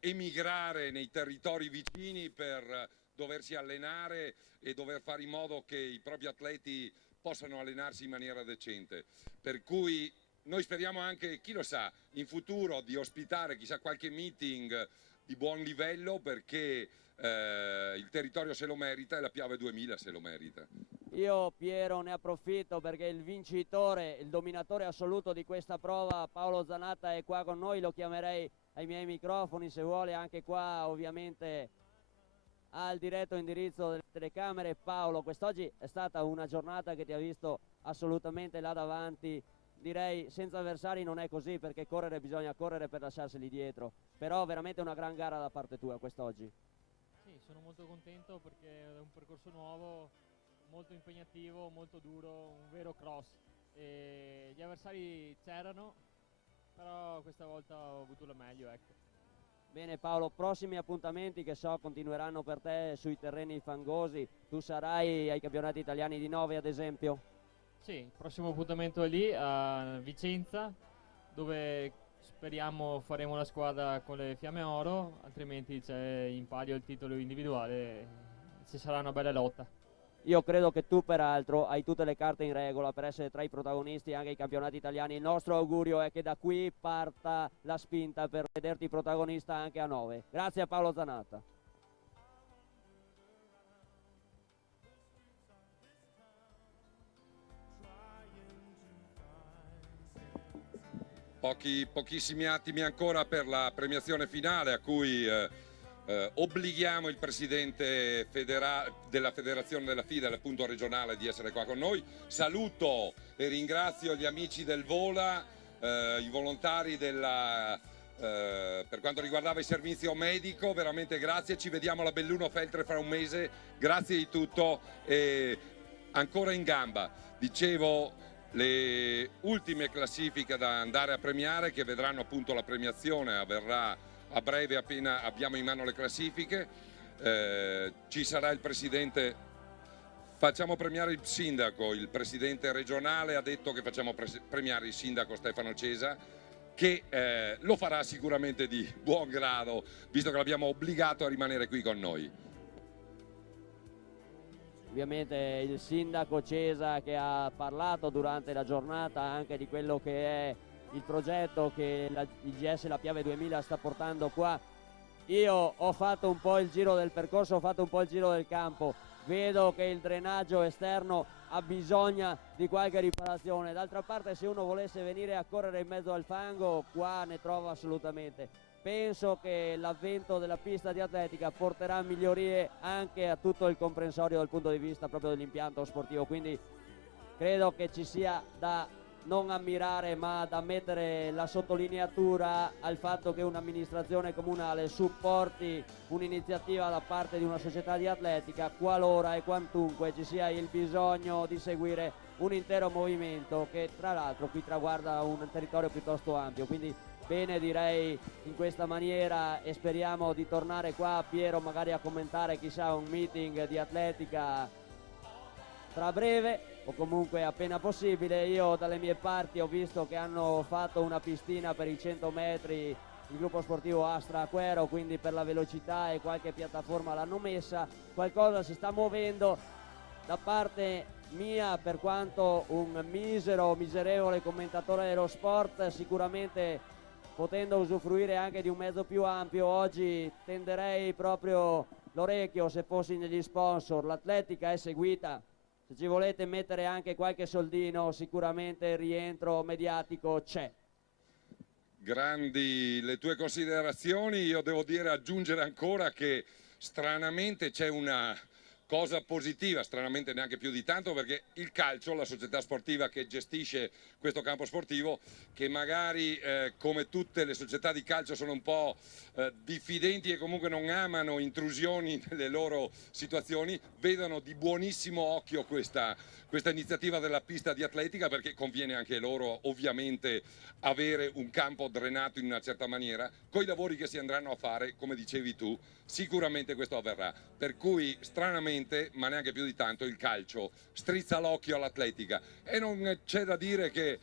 emigrare nei territori vicini per doversi allenare e dover fare in modo che i propri atleti possano allenarsi in maniera decente. Per cui noi speriamo anche, chi lo sa, in futuro di ospitare chissà qualche meeting di buon livello, perché il territorio se lo merita e la Piave 2000 se lo merita. Io, Piero, ne approfitto perché il vincitore, il dominatore assoluto di questa prova, Paolo Zanatta, è qua con noi, lo chiamerei ai miei microfoni se vuole, anche qua ovviamente al diretto indirizzo delle telecamere. Paolo, quest'oggi è stata una giornata che ti ha visto assolutamente là davanti, direi senza avversari non è così, perché correre bisogna correre per lasciarseli dietro, però veramente una gran gara da parte tua quest'oggi. Sì, sono molto contento perché è un percorso nuovo, molto impegnativo, molto duro, un vero cross. E gli avversari c'erano, però questa volta ho avuto la meglio, ecco. Bene Paolo, prossimi appuntamenti che so continueranno per te sui terreni fangosi, tu sarai ai campionati italiani di 9 ad esempio? Sì, il prossimo appuntamento è lì a Vicenza, dove speriamo faremo la squadra con le Fiamme Oro, altrimenti c'è in palio il titolo individuale, ci sarà una bella lotta. Io credo che tu peraltro hai tutte le carte in regola per essere tra i protagonisti anche ai campionati italiani. Il nostro augurio è che da qui parta la spinta per vederti protagonista anche a 9. Grazie a Paolo Zanatta. Pochissimi attimi ancora per la premiazione finale, a cui obblighiamo il presidente della federazione della FIDE, appunto regionale, di essere qua con noi. Saluto e ringrazio gli amici del Vola, i volontari per quanto riguardava il servizio medico, veramente grazie. Ci vediamo alla Belluno Feltre fra un mese, grazie di tutto e ancora in gamba. Dicevo, le ultime classifiche da andare a premiare, che vedranno appunto la premiazione, avverrà a breve appena abbiamo in mano le classifiche. Ci sarà il presidente, facciamo premiare il sindaco, il presidente regionale ha detto che facciamo premiare il sindaco Stefano Cesa, che lo farà sicuramente di buon grado, visto che l'abbiamo obbligato a rimanere qui con noi. Ovviamente il sindaco Cesa, che ha parlato durante la giornata anche di quello che è il progetto che il GS La Piave 2000 sta portando qua. Io ho fatto un po' il giro del percorso, ho fatto un po' il giro del campo, vedo che il drenaggio esterno ha bisogno di qualche riparazione. D'altra parte, se uno volesse venire a correre in mezzo al fango, qua ne trova assolutamente. Penso che l'avvento della pista di atletica porterà migliorie anche a tutto il comprensorio dal punto di vista proprio dell'impianto sportivo, quindi credo che ci sia da non ammirare ma da mettere la sottolineatura al fatto che un'amministrazione comunale supporti un'iniziativa da parte di una società di atletica qualora e quantunque ci sia il bisogno di seguire un intero movimento che tra l'altro qui traguarda un territorio piuttosto ampio. Quindi bene, direi, in questa maniera, e speriamo di tornare qua, Piero, magari a commentare chissà un meeting di atletica tra breve o comunque appena possibile. Io dalle mie parti ho visto che hanno fatto una pistina per i 100 metri il gruppo sportivo Astra Aquero, quindi per la velocità e qualche piattaforma l'hanno messa, qualcosa si sta muovendo. Da parte mia, per quanto un miserevole commentatore dello sport, sicuramente potendo usufruire anche di un mezzo più ampio, oggi tenderei proprio l'orecchio se fossi negli sponsor. L'atletica è seguita, se ci volete mettere anche qualche soldino sicuramente il rientro mediatico c'è. Grandi le tue considerazioni. Io devo dire, aggiungere ancora che stranamente c'è una cosa positiva, stranamente neanche più di tanto, perché il calcio, la società sportiva che gestisce questo campo sportivo, che magari come tutte le società di calcio sono un po' diffidenti e comunque non amano intrusioni nelle loro situazioni, vedono di buonissimo occhio questa iniziativa della pista di atletica, perché conviene anche loro ovviamente avere un campo drenato in una certa maniera. Con i lavori che si andranno a fare, come dicevi tu, sicuramente questo avverrà, per cui stranamente, ma neanche più di tanto, il calcio strizza l'occhio all'atletica e non c'è da dire che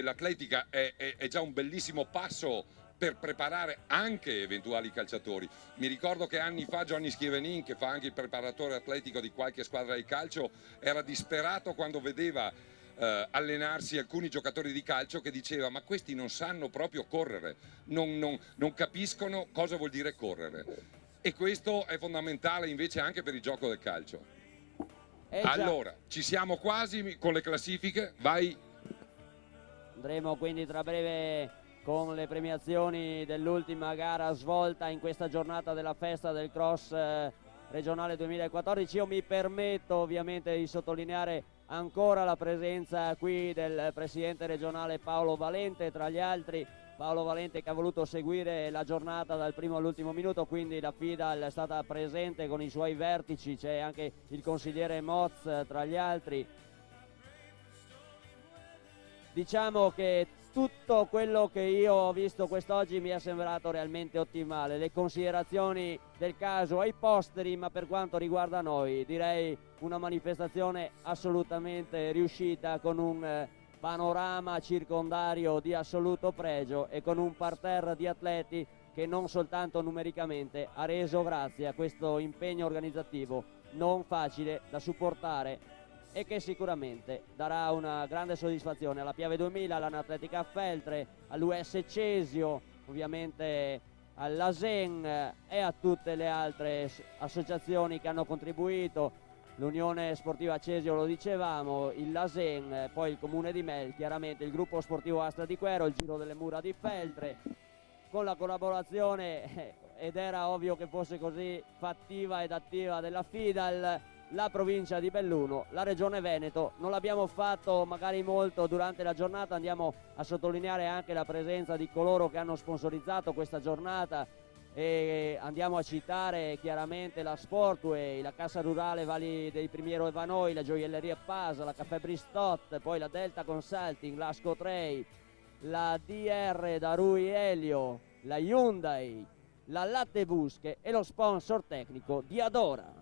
l'atletica è già un bellissimo passo per preparare anche eventuali calciatori. Mi ricordo che anni fa Johnny Schievenin, che fa anche il preparatore atletico di qualche squadra di calcio, era disperato quando vedeva allenarsi alcuni giocatori di calcio, che diceva: ma questi non sanno proprio correre, non capiscono cosa vuol dire correre. E questo è fondamentale invece anche per il gioco del calcio. Allora, ci siamo quasi con le classifiche, vai. Andremo quindi tra breve con le premiazioni dell'ultima gara svolta in questa giornata della festa del cross regionale 2014. Io mi permetto ovviamente di sottolineare ancora la presenza qui del presidente regionale Paolo Valente, tra gli altri Paolo Valente, che ha voluto seguire la giornata dal primo all'ultimo minuto, quindi la FIDAL è stata presente con i suoi vertici, c'è anche il consigliere Moz tra gli altri. Diciamo che tutto quello che io ho visto quest'oggi mi è sembrato realmente ottimale. Le considerazioni del caso ai posteri, ma per quanto riguarda noi direi una manifestazione assolutamente riuscita, con un panorama circondario di assoluto pregio e con un parterre di atleti che non soltanto numericamente ha reso grazie a questo impegno organizzativo non facile da supportare e che sicuramente darà una grande soddisfazione alla Piave 2000, all'Anatletica Feltre, all'US Cesio, ovviamente all'Asen e a tutte le altre associazioni che hanno contribuito. L'Unione Sportiva Cesio lo dicevamo, il Lasen, poi il Comune di Mel, chiaramente il Gruppo Sportivo Astra di Quero, il Giro delle Mura di Feltre, con la collaborazione, ed era ovvio che fosse così, fattiva ed attiva della FIDAL, la provincia di Belluno, la regione Veneto. Non l'abbiamo fatto magari molto durante la giornata, andiamo a sottolineare anche la presenza di coloro che hanno sponsorizzato questa giornata e andiamo a citare chiaramente la Sportway, la Cassa Rurale Valli dei Primiero e Vanoi, la Gioielleria Pasa, la Caffè Bristot, poi la Delta Consulting, la Scotrei, la DR da Rui Elio, la Hyundai, la Latte Busche e lo sponsor tecnico di Adora.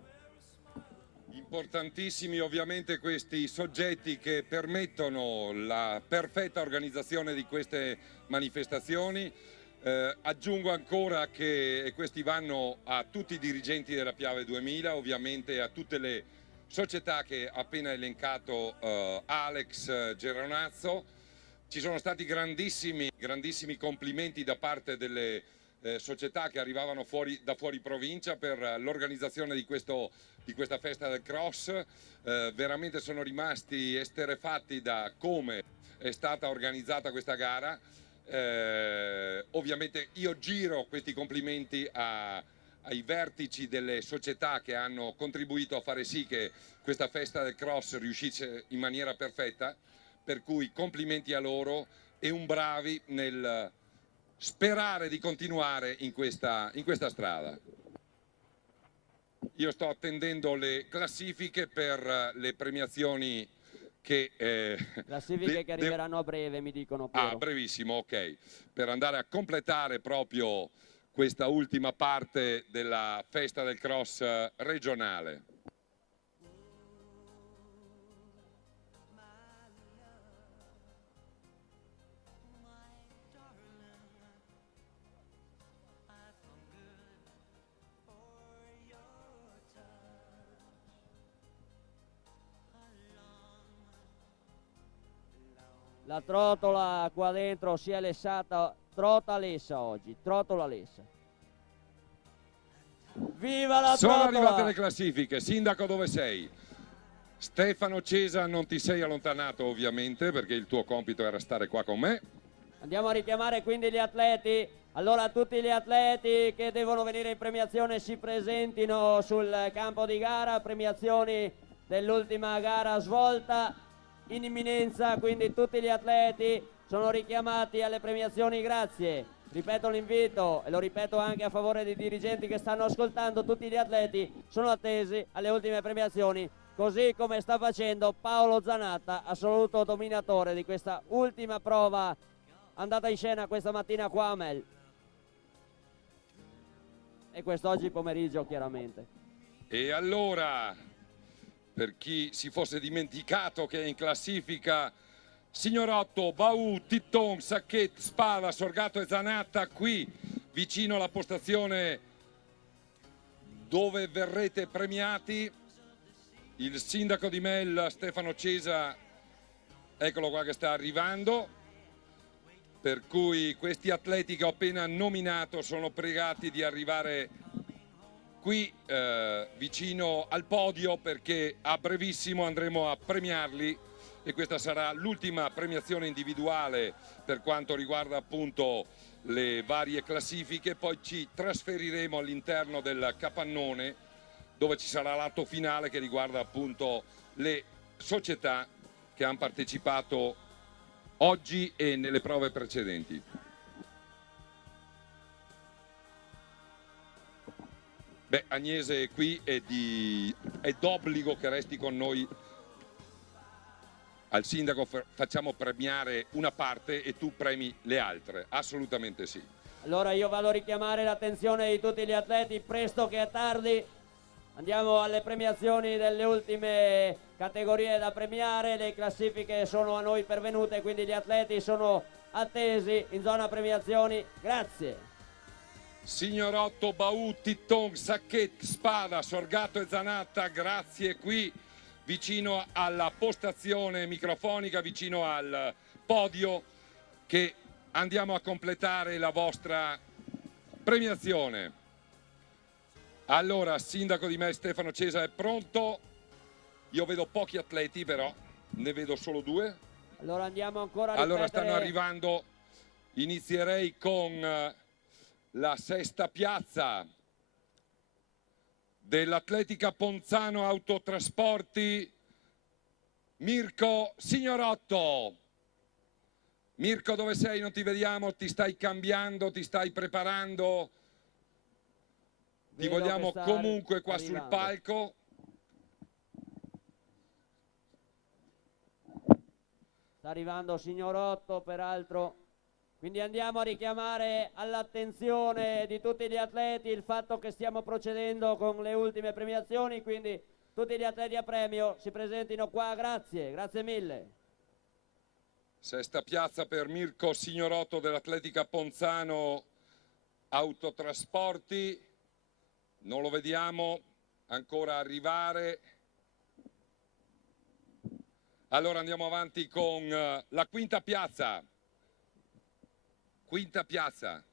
Importantissimi ovviamente questi soggetti che permettono la perfetta organizzazione di queste manifestazioni. Aggiungo ancora che questi vanno a tutti i dirigenti della Piave 2000, ovviamente a tutte le società che ha appena elencato Alex Geronazzo. Ci sono stati grandissimi complimenti da parte delle società che arrivavano da fuori provincia per l'organizzazione di questa festa del cross. Veramente sono rimasti esterrefatti da come è stata organizzata questa gara. Ovviamente io giro questi complimenti ai vertici delle società che hanno contribuito a fare sì che questa festa del cross riuscisse in maniera perfetta, per cui complimenti a loro e un bravi nel sperare di continuare in questa strada. Io sto attendendo le classifiche per le premiazioni che Classifiche che arriveranno a breve, mi dicono, Piero. Ah, brevissimo, ok. Per andare a completare proprio questa ultima parte della festa del cross regionale. La trottola qua dentro si è lessata, trota lessa oggi, trottola lessa. Viva la Sono trottola! arrivate le classifiche. Sindaco, dove sei? Stefano Cesa, non ti sei allontanato ovviamente perché il tuo compito era stare qua con me. Andiamo a richiamare quindi gli atleti. Allora tutti gli atleti che devono venire in premiazione si presentino sul campo di gara, premiazioni dell'ultima gara svolta in imminenza, quindi tutti gli atleti sono richiamati alle premiazioni, grazie. Ripeto l'invito e lo ripeto anche a favore dei dirigenti che stanno ascoltando, tutti gli atleti sono attesi alle ultime premiazioni, così come sta facendo Paolo Zanatta, assoluto dominatore di questa ultima prova andata in scena questa mattina qua a Mel. E quest'oggi pomeriggio chiaramente. E allora, per chi si fosse dimenticato che è in classifica, Signorotto, Baù, Titton, Sacchet, Spada, Sorgato e Zanatta qui vicino alla postazione dove verrete premiati. Il sindaco di Mel, Stefano Cesa, eccolo qua che sta arrivando, per cui questi atleti che ho appena nominato sono pregati di arrivare qui vicino al podio perché a brevissimo andremo a premiarli e questa sarà l'ultima premiazione individuale per quanto riguarda appunto le varie classifiche. Poi ci trasferiremo all'interno del capannone dove ci sarà l'atto finale che riguarda appunto le società che hanno partecipato oggi e nelle prove precedenti. Beh, Agnese qui è d'obbligo che resti con noi. Al sindaco facciamo premiare una parte e tu premi le altre, assolutamente sì. Allora io vado a richiamare l'attenzione di tutti gli atleti, presto che è tardi. Andiamo alle premiazioni delle ultime categorie da premiare, le classifiche sono a noi pervenute, quindi gli atleti sono attesi in zona premiazioni. Grazie. Signorotto, Baù, Titton, Sacchet, Spada, Sorgato e Zanatta, grazie qui vicino alla postazione microfonica, vicino al podio, che andiamo a completare la vostra premiazione. Allora, sindaco di me Stefano Cesa è pronto. Io vedo pochi atleti, però ne vedo solo due. Allora andiamo ancora a ripetere. Allora stanno arrivando, inizierei con la sesta piazza dell'Atletica Ponzano Autotrasporti, Mirko Signorotto. Mirko, dove sei? Non ti vediamo, ti stai cambiando, ti stai preparando. Ti vogliamo comunque qua sul palco. Sta arrivando Signorotto, peraltro. Quindi andiamo a richiamare all'attenzione di tutti gli atleti il fatto che stiamo procedendo con le ultime premiazioni, quindi tutti gli atleti a premio si presentino qua, grazie, grazie mille. Sesta piazza per Mirko Signorotto dell'Atletica Ponzano Autotrasporti. Non lo vediamo ancora arrivare. Allora andiamo avanti con la quinta piazza. Quinta piazza.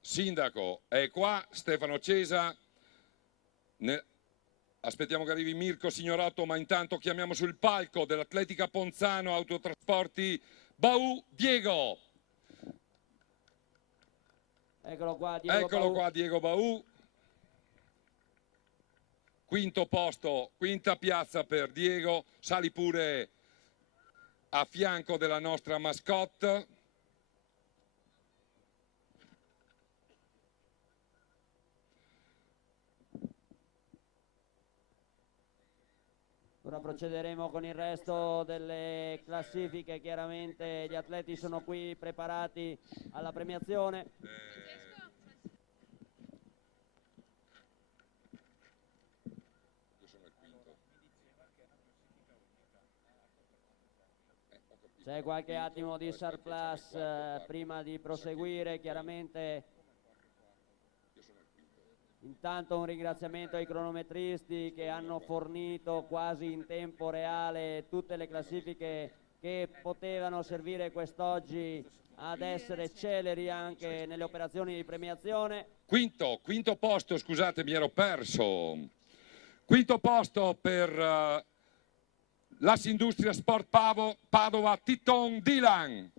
Sindaco è qua, Stefano Cesa. Aspettiamo che arrivi Mirko Signorotto, ma intanto chiamiamo sul palco dell'Atletica Ponzano Autotrasporti Baù Diego. Eccolo qua, Diego Eccolo Baù. qua, Diego Baù. Quinto posto, quinta piazza per Diego. Sali pure, a fianco della nostra mascotte. Ora procederemo con il resto delle classifiche, chiaramente gli atleti sono qui preparati alla premiazione. C'è qualche attimo di surplus prima di proseguire, chiaramente. Intanto un ringraziamento ai cronometristi che hanno fornito quasi in tempo reale tutte le classifiche che potevano servire quest'oggi ad essere celeri anche nelle operazioni di premiazione. Quinto posto, scusate, mi ero perso. Quinto posto per l'Assindustria Sport Padova, Titon Dylan.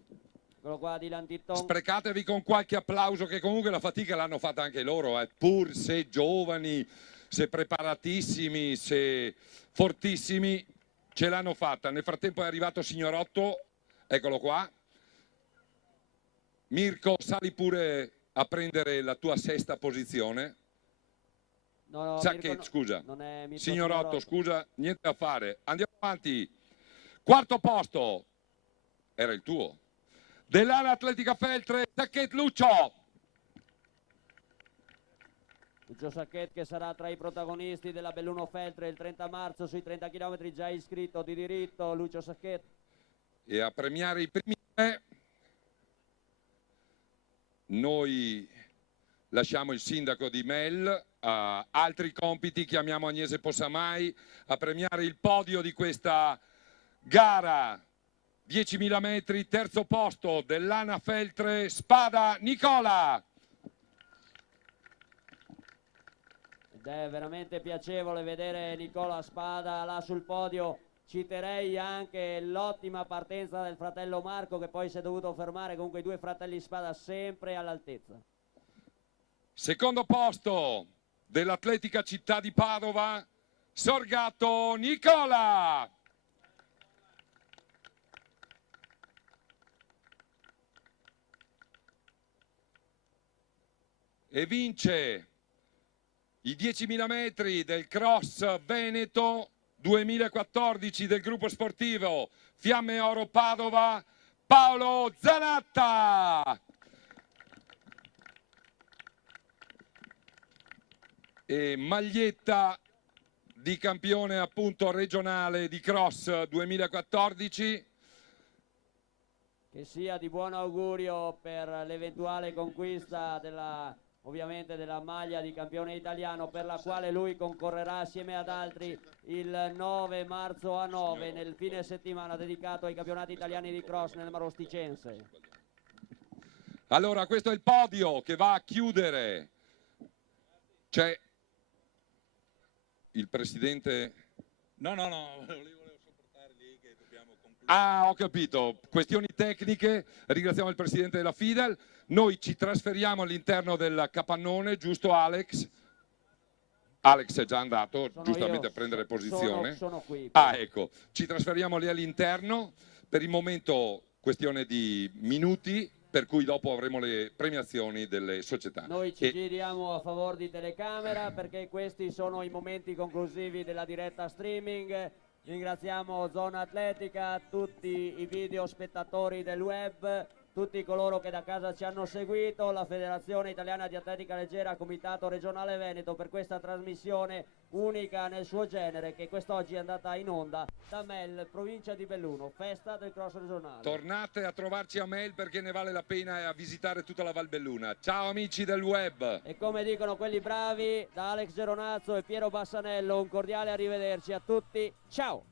Eccolo qua, Dylan Titon. Sprecatevi con qualche applauso, che comunque la fatica l'hanno fatta anche loro, pur se giovani, se preparatissimi, se fortissimi, ce l'hanno fatta. Nel frattempo è arrivato Signorotto, eccolo qua. Mirko, sali pure a prendere la tua sesta posizione. No, Sacchet, scusa. Non è Mirko Signorotto, scusa, niente da fare. Andiamo avanti. Quarto posto, era il tuo. Dell'Ala Atletica Feltre, Sacchet Lucio. Lucio Sacchet che sarà tra i protagonisti della Belluno Feltre il 30 marzo sui 30 km, già iscritto di diritto Lucio Sacchet. E a premiare i primi tre noi lasciamo il sindaco di Mel, a altri compiti chiamiamo Agnese Possamai a premiare il podio di questa gara. 10.000 metri, terzo posto dell'Ana Feltre, Spada Nicola. Ed è veramente piacevole vedere Nicola Spada là sul podio. Citerei anche l'ottima partenza del fratello Marco, che poi si è dovuto fermare. Comunque i due fratelli Spada sempre all'altezza. Secondo posto dell'Atletica Città di Padova, Sorgato Nicola. E vince i 10.000 metri del Cross Veneto 2014 del gruppo sportivo Fiamme Oro Padova, Paolo Zanatta. E maglietta di campione appunto regionale di Cross 2014. Che sia di buon augurio per l'eventuale conquista ovviamente della maglia di campione italiano, per la quale lui concorrerà assieme ad altri il 9 marzo a 9 nel fine settimana dedicato ai campionati italiani di cross nel Marosticense. Allora questo è il podio che va a chiudere. C'è il presidente. No, volevo sopportare lì che dobbiamo concludere. Ah, ho capito, questioni tecniche, ringraziamo il presidente della Fidel. Noi ci trasferiamo all'interno del capannone, giusto Alex? Alex è già andato giustamente a prendere posizione. Sono qui. Ah, ecco, ci trasferiamo lì all'interno, per il momento questione di minuti, per cui dopo avremo le premiazioni delle società. Noi ci giriamo a favore di telecamera perché questi sono i momenti conclusivi della diretta streaming. Ringraziamo Zona Atletica, tutti i video spettatori del web, tutti coloro che da casa ci hanno seguito, la Federazione Italiana di Atletica Leggera, Comitato Regionale Veneto, per questa trasmissione unica nel suo genere che quest'oggi è andata in onda da Mel, provincia di Belluno, festa del cross regionale. Tornate a trovarci a Mel perché ne vale la pena, e a visitare tutta la Val Belluna. Ciao amici del web! E come dicono quelli bravi, da Alex Geronazzo e Piero Bassanello, un cordiale arrivederci a tutti, ciao!